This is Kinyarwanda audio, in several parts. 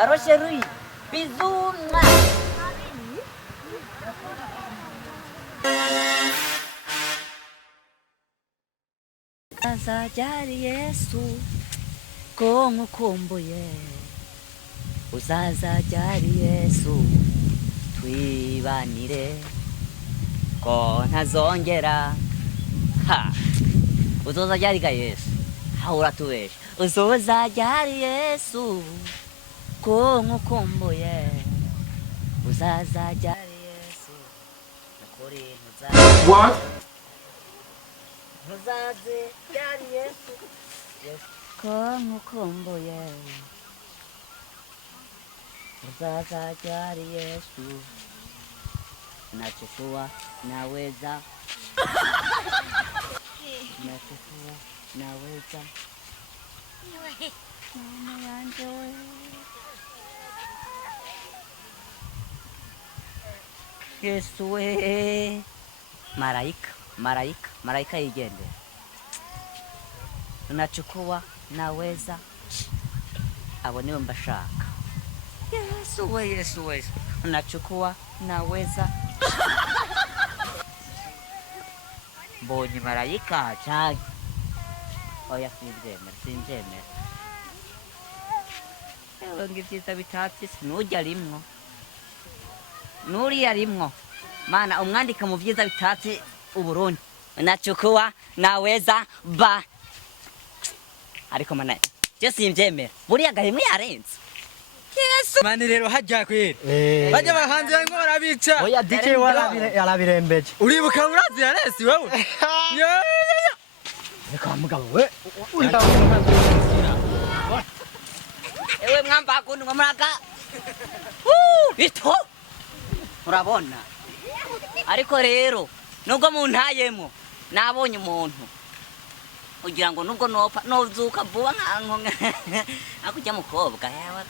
Aro chérie, bisous. Azajari Yesu ko nkukumbuye uzazajari Yesu twibanire ko ntazongera ha uzozajari ga Yesu haura tuwesha uzozajari Yesu ko nkukumbuye uzazajari Yesu nakuri What? Muzaze yari Yesu ko nkukumbuye Muzaze yari Yesu nachukua naweza nachukua naweza mama yangu Yesu we Malaika igende unachukua naweza abo niwe mbashaka Yesu we unachukua naweza mbonye malaika cyane oya sinjemera ewe ngivyiza bitatse sinujya rimwo nuriya rimwo mana umwandika mu vyiza bitatse Uburundi nachukua naweza ba ariko mana je simbyemera buriya gahimwe yarenze Yesu mani rero hajya kwera bajya bahanze ngo barabica oya DJ yarabirembeje uribuka urazi yaresi wewe reka mugabo we ewe mwamba akundi ngomuraka ito urabona ariko rero nubwo muntayemo nabonye umuntu ugira ngo nubwo nopfa nozuka vuba akujya mukobwa yawe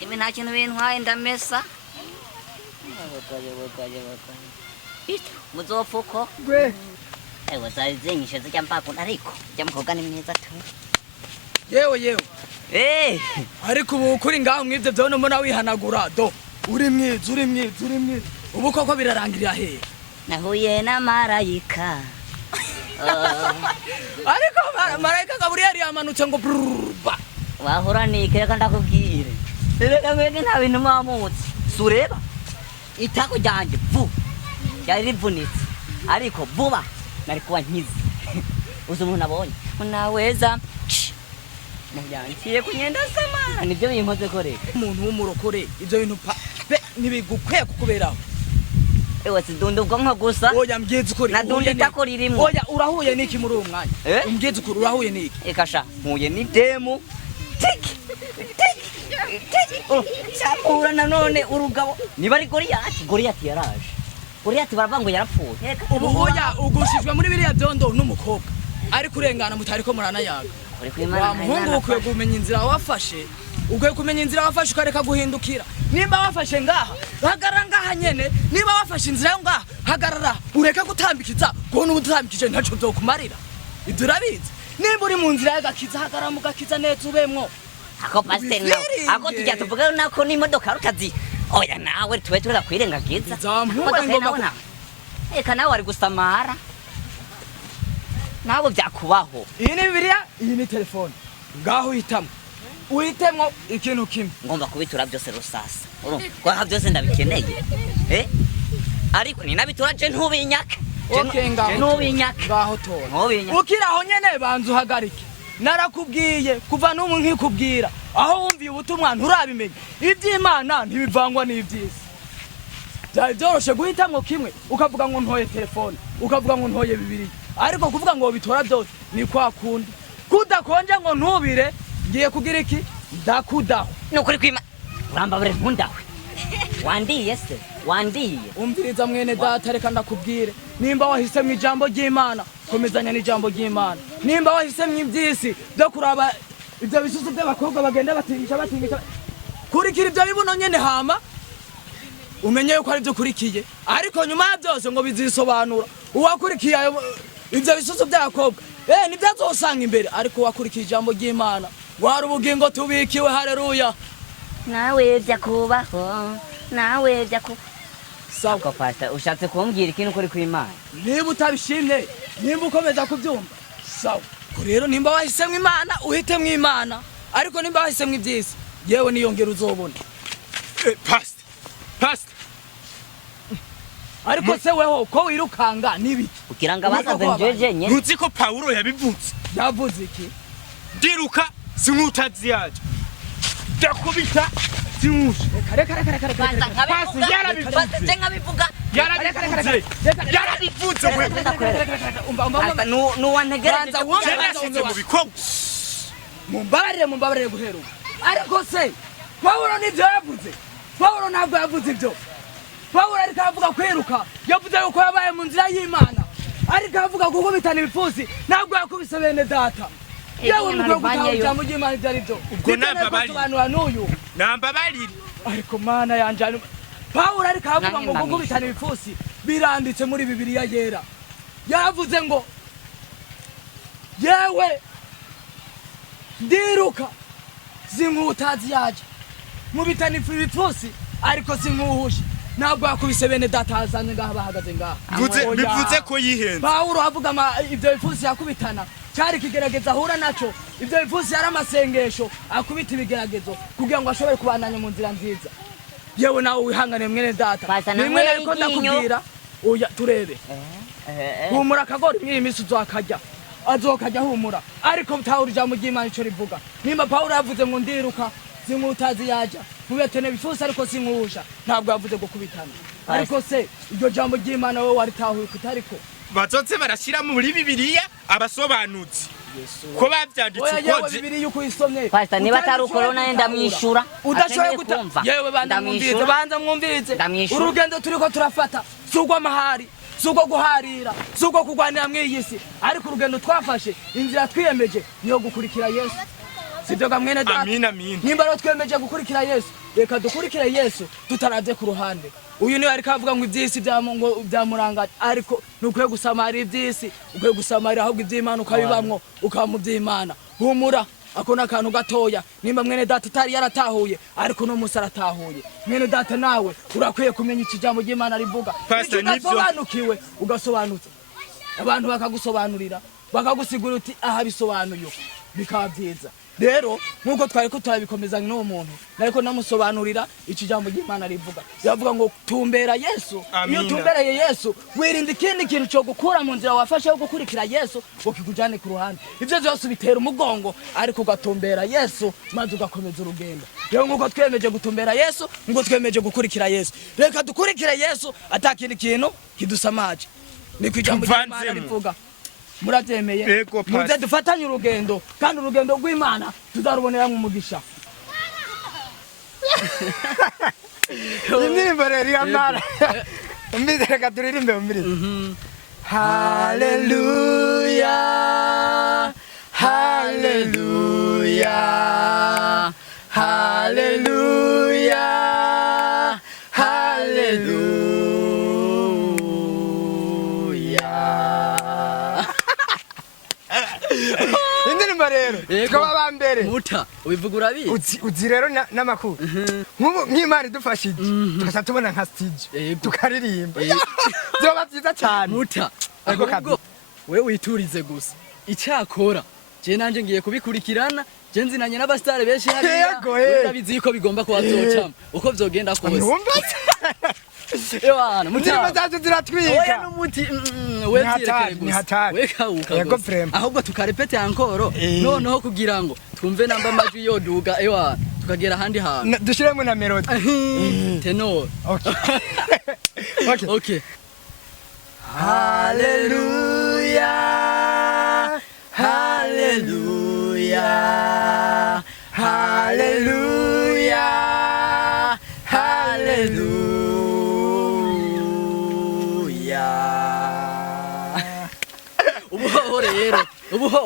imi nta kintu bintwaye ndamesa ito muzopfuko gwe ewe zazinyishe zijya mpakunda ariko jya mukobwa ni mwiza tu yewe ariko ubu kuri ngaho mwivyo byo mbona wihanagura do uri mwiza ubu koko birarangirira he nahuye na marayika ariko marayika Gaburiyeli yamanutse ngo brrrba wahura nikeka ndakubwire reka mwege nta bintu mwamutse sureba itako ryanje vu yari rivunitse ariko vuba nari kuba nkize uzi umuntu abonye unaweza nayantiye kunyenda samana nibyo binkoze koreka umuntu w'umurokore ibyo bintu ntibigukwiye kukuberaho ewe sidunde ubwonko gusa oya mbyize ukuri nadunde tako ririmo oya urahuye niki muri uwo mwanya mbyize ukuri urahuye niki ekasha mpuye ni demu tiki cyakura nanone urugabo niba ari Goriyati yaraje Goriyati baravango yarapfuye ubu oya ugushijwe muri biriya byondo n'umukobwa ari kurengana mutari ko muranayaga wa muhungu ukwiye kumenya inzira wafashe ukwiye kumenya inzira wafashe ukareka guhindukira nimba wafashe ngaha hagarara ngaha nyene niba wafashe inzira ngaha hagarara ureke gutambikiza kubona ubutambikije ntaco byokumarira ibyo urabizi nimba uri mu nzira y'agakiza hagarara mu gakiza neza ubemwo ako pasiteri nawe ako tujya tuvuga nako n'imodoka rutazi oya nawe tube turakwirengagiza zampuwe ngoma eka nawe wari gusamara nabo byakubaho iyi ni Bibiliya iyi ni telefone ngaho uhitemwo ikintu kimwe ngomba kubitura byose rusasa urumva byose ndabikeneye ariko ni nabitura je ntubinyaka ntubinyaka ngaho tora ukiraho nyene banzu hagarike narakubwiye kuva n'umu nkikubwira aho wumviye ubutumwa nturabimenya iby'Imana ntibivangwa n'iby'isi byari byoroshe guhitamwo kimwe ukavuga ngo ntoye telefone ukavuga ngo ntoye Bibiliya ariko kuvuga ngo bitora byose ni kwa kundi kudakonje ngo ntubire ngiye kugira iki ndakudaho nukuri kwima urambabure nkundawe wandiye umviriza mwene data reka ndakubwire nimba wahisemwe ijambo ry'Imana komezanya n'ijambo ry'Imana nimba wahisemwe iby'isi byo kuraba ibyo bisusu by'abakobwa bagenda batingisha kurikira ibyo bibuno nyene hama umenye yuko ari byo kurikiye ariko nyuma ya byose ngo bizisobanura uwakurikiye ibyo bisusu by'abakobwa nibyo azosanga imbere ariko wakurikiye ijambo ry'Imana wari ubugingo tubikiwe haleluya nawe vya kubaho nawe vya ku sawa Ko pastor ushatse kumbwira ikintu kuri kw'Imana niba utabishimye nimba ukomeza kubyumva sawa ko rero nimba wahisemwe imana uhitemwe imana ariko nimba wahisemwe ibyisi yewe niyongera uzobona pastor ariko se weho ko wirukanga nibiki kugira ngo abasaze njeje nye ntuzi ko Paulo yabivutse yavuze iki ndiruka sinkutazi yaje ndakubita simushe reka Pastor nkabivuga yarabivuze we Pastor nuwantegereje yarashize mu bikorwa mumbabarire guhera ubu ariko se Paulo nivyo yavuze Paulo ntabwo yavuze ibyo Paulo ariko avuga kwiruka yavuze yuko yabaye mu nzira y'Imana ariko avuga gukubitana ibipfusi ntabwo yakubise bene data yewe mugwe gutaha ijambo ry'Imana ibyo ari byo ubwo nababanura n'uyu nambabarire ariko mana yanje Paulo ariko avuga ngo gukubitana ibipfusi biranditse muri Bibiliya yera yavuze ngo yewe ndiruka zinkutazi yaje mubitana ibipfusi ariko sinkuhushe ntabwo yakubise bene data hazanye ngaha bahagaze ngaha bivuze ko yihenze Paulo avuga ibyo bipfusi yakubitana cyari kigerageza ahura naco ibyo bipfusi yari amasengesho akubita ibigeragezo kugira ngo ashobore kubananya mu nzira nziza yewe nawe wihangane mwene data nimwe nariko ndakubwira oya turebe humura akagori mw'iyi minsi azokajya humura ariko Paulo ijambo ry'Imana ico rivuga nimba Paulo yavuze ngo ndiruka zinkutazi yaja mubetene bifusa ariko sinkuhusha ntabwo yavuze ngo kubitana ariko se iryo jambo ry'Imana wowe waritahuye kutariko bazoze barashira muri Bibiliya abasobanutsi ko bavyanditse yewe Bibiliya uko isomye Pastor niba atari ukorona yenda mwishura udashoboye kutamva yewe banza mwumvirize urugendo turiko turafata sugwa mahari suko guharira suko kugwanira mw'iyisi ariko urugendo twafashe inzira twiyemeje niyo gukurikira Yesu sibyo gamwene data amina nimba ro twemeje gukurikira Yesu reka dukurikire Yesu tutaravye ku ruhande uyu niwe ariko avuga ngo ivyisi byamuranga ariko nukwiye gusamara ivyisi ukwiye gusamarira ahubwo ivy'Imana ukabibamwo ukamu vy'Imana humura akona kantu gatoya nimba mwene data utari yaratahuye ariko no musi aratahuye mwene data nawe urakwiye kumenya ikijambo ry'Imana rivuga ugasobanukiwe ugasobanutse abantu bakagusobanurira bakagusigura uti aha bisobanuye bikaba byiza rero nkuko twari ko turabikomezanya n'uwo muntu nariko namusobanurira ikijambo ry'Imana rivuga yavuga ngo tumbera Yesu iyo tumbereye Yesu wirinda ikindi kintu cyo gukura mu nzira wafashe yo gukurikira Yesu ngo kikujane ku ruhande ivyo byose bitera umugongo ariko ugatumbera Yesu maze ugakomeza urugendo rero nkuko twemeje gutumbera Yesu ngo twemeje gukurikira Yesu reka dukurikire Yesu atakindi kintu kidusamaje niko ijambo ry'Imana rivuga murabyemeye muze dufatanye urugendo kandi urugendo rw'Imana tuzarubonera mu mugisha indirimbo rero yamara umbize reka turirimbe umbize haleluya haleluya haleluya haleluya indirimbo rero twaba bambere muta ubivuga urabizi uzi rero n'amakuru nk'Imana idufashije tukasa tubona nka stage tukaririmba byoba byiza cyane muta ahubwo we witurize gusa icyakora je nanje ngiye kubikurikirana je nzinanye n'abastare benshi hariya urabizi ko bigomba kuba byocamo uko vyogenda kose Ewana mutima zacu ziratwika oya n'umuti we tirekere gusa we kauka yego frame ahubwo tukarepete ankoro noneho kugira ngo twumve namba amajwi yoduga ewana tukagera handi hantu dushiremo na melody tenor okay haleluya haleluya haleluya haleluya ubuho rero ubuho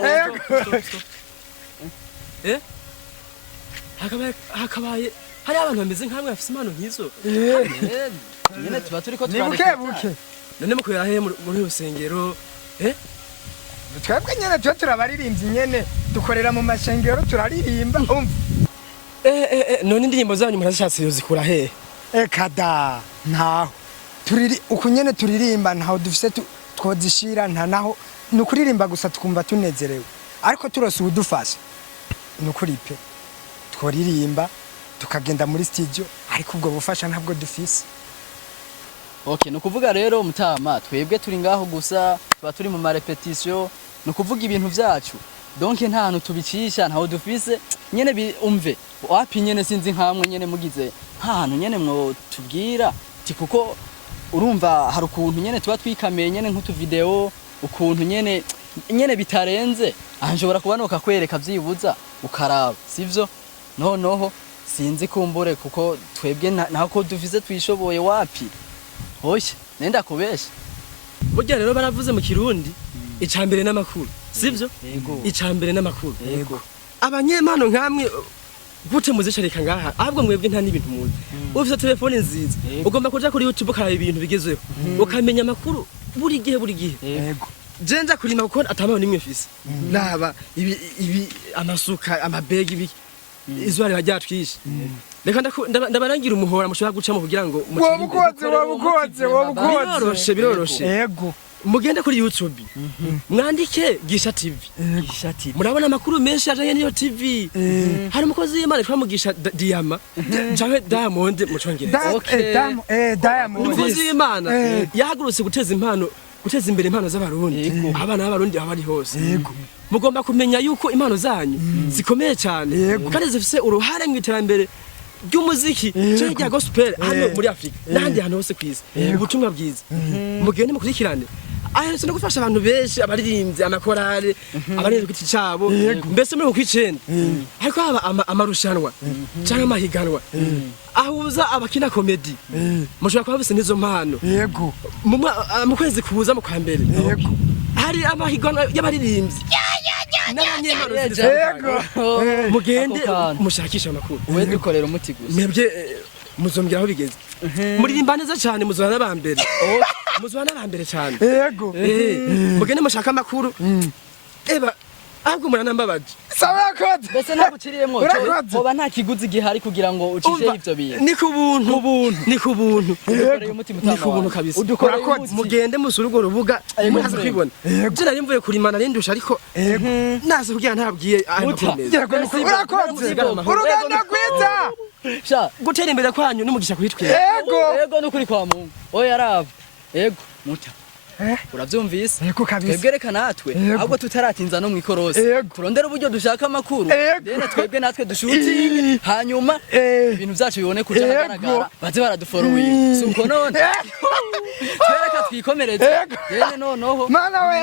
hakabaye hari abantu bameze nkamwe bafite impano nk'izo nyine tuba turiko buke none mukorera he muri rusengero twebwe nyene turabaririmbyi nyene dukorera mu mashengero turaririmba umva none indirimbo zanyu murazishatse yozikura hehe kada ntaho uku nyene turirimba ntaho dufise twozishira nta naho ni ukuririmba gusa tukumva tunezerewe ariko turose ubudufasha ni ukuri pe tworirimba tukagenda muri studio ariko ubwo bufasha ntabwo dufise. Okay, no kuvuga rero mutama twebwe turi ngaho gusa tuba turi mu marepetition no kuvuga ibintu vyacu donc nta hantu tubicisha ntaho dufise nyene umve wapi nyene sinzi nkamwe nyene mugize nta hantu nyene mwo tubwira ti kuko urumva hari ukuntu nyene tuba twikameye nyene nk'utu video ukuntu nyene bitarenze anjobora kubanuka kwereka vyibuza ukaraba sivyo noneho sinzi kumbure kuko twebwe nako dufise twishoboye wapi hoye nenda kubesha burya rero baravuze mu kirundi icambere n'amakuru sivyo icambere n'amakuru yego abanyemano nkamwe gute muzisharika ngaha ahubwo mwebwe nta n'ibintu muzi ufite telefone nziza ugomba kuja kuri YouTube ukaraba ibintu bigezweho ukamenya amakuru buri gihe yego jenza kurima kuko atamaho nimwe mfise naba ibi amasuka amabegi ibi izwari bajyatwishe reka ndabarangira umuhora mushobora gucamo kugira ngo wobukoze biroroshe yego mugende kuri YouTube mwandike Gisha TV murabona amakuru menshi ajanye niyo TV hari umukozi w'Imana twamugisha Diama canke Diamond mu Congereza Diamond umukozi w'Imana yahagurutse guteza imbere impano z'abarundi abana b'abarundi abari hose mugomba kumenya yuko impano zanyu zikomeye cyane kandi zifise uruhare mu iterambere ry'umuziki cyo rya gospel hano muri Afrika n'ahandi hantu hose kwisi ubutumwa bwiza mugende mukurikirane aherutse no gufasha abantu benshi abaririmbyi amakorale abarinzi kwiti cabo mbese muri kwicenda ariko haba amarushanwa cyangwa amahiganwa ahuza abakina comedy mushobora kuba bise nizo mpano yego mu kwezi kuza mu kwa mbere yego hari amahiganwa y'abaririmbyi n'abanyemano yego mugende mushakisha amakuru we dukorera umuti gusa mwebwe muzombwira aho bigeze muririmba neza cyane muzwana n'abambere muzwana n'abambere cyane yego mugende mushaka amakuru eba ahubwo muranambabaje sawa yakoze bese naguciriyemwo hoba nta kiguzi gihari kugira ngo ucishe ivyo bintu ni ku buntu udukoreye umuti mutama kabisa udukoreye mugende musura urwo rubuga muhaza kwibona je nari mvuye kurimana rindusha ariko naze kugira ntabwiye urakoze uruganda rwiza sha gutera imbere kwanyu n'umugisha kuri twe yego nukuri kwa Mungu oya arava yego muta uravyumvise twebwereka natwe ahubwo tutaratinza no mwikorosi turondera uburyo dushaka amakuru dene twebwe natwe dushutinge hanyuma ibintu vyacu bibone kuja hagaragara baze baraduforowinga suko none twereka twikomereze dene noneho mana we